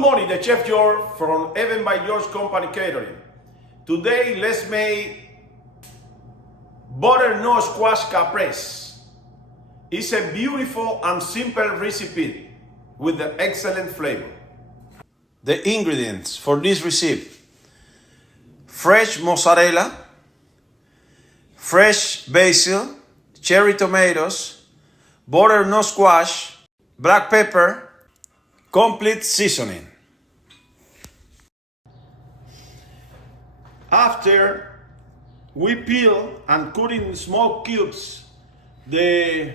Good morning, the Chef George from Heaven by George Company Catering. Today, let's make butternut squash caprese. It's a beautiful and simple recipe with an excellent flavor. The ingredients for this recipe: fresh mozzarella, fresh basil, cherry tomatoes, butternut squash, black pepper, complete seasoning. After we peel and cut in small cubes the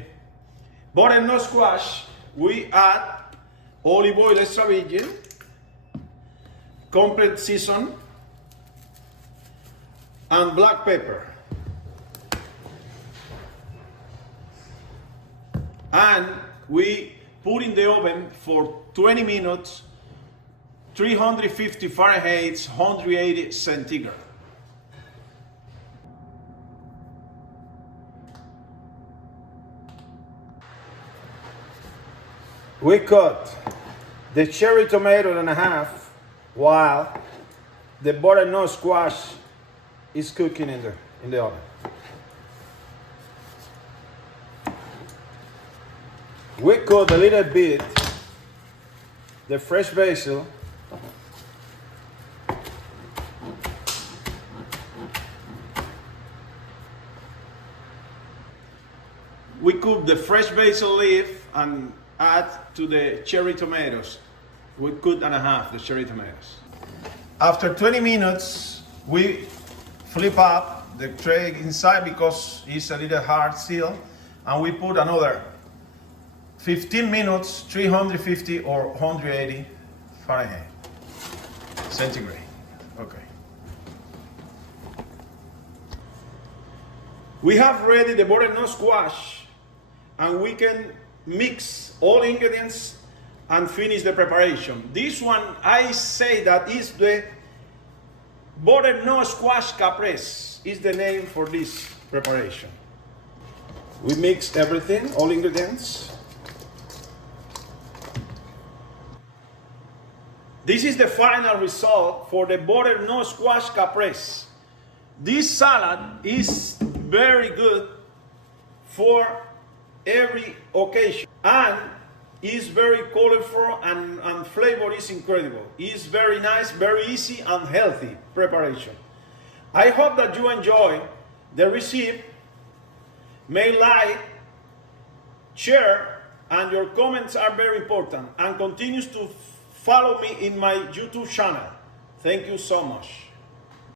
butternut squash, we add olive oil extra virgin, complete season, and black pepper. And we put in the oven for 20 minutes, 350 Fahrenheit, 180 centigrade. We cut the cherry tomato in half while the butternut squash is cooking in the oven. We cut a little bit the fresh basil, we cook the fresh basil leaf and add to the cherry tomatoes. We cut and a half the cherry tomatoes. After 20 minutes, we flip up the tray inside because it's a little hard still, and we put another 15 minutes, 350 or 180 Fahrenheit, centigrade. Okay. We have ready the butternut squash, and we can mix all ingredients and finish the preparation. This one, I say that is the butternut squash caprese, is the name for this preparation. We mix everything, all ingredients. This is the final result for the butternut squash caprese. This salad is very good for every occasion and is very colorful and flavor is incredible. It's very nice, very easy and healthy preparation. I hope that you enjoy the recipe. May like, share, and your comments are very important, and continues to follow me in my YouTube channel. Thank you so much.